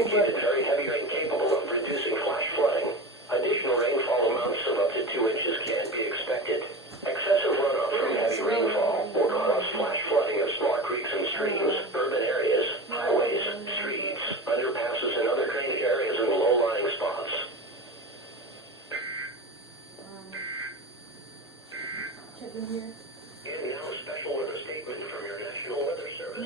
indicated very heavy rain capable of producing flash flooding. Additional rainfall amounts of up to 2 inches can be expected. Excessive runoff from heavy rainfall will cause flash flooding of small creeks and streams, urban areas, highways, streets, underpasses, and other drainage areas in low-lying spots. Check in here. And now a special weather statement from your National Weather Service.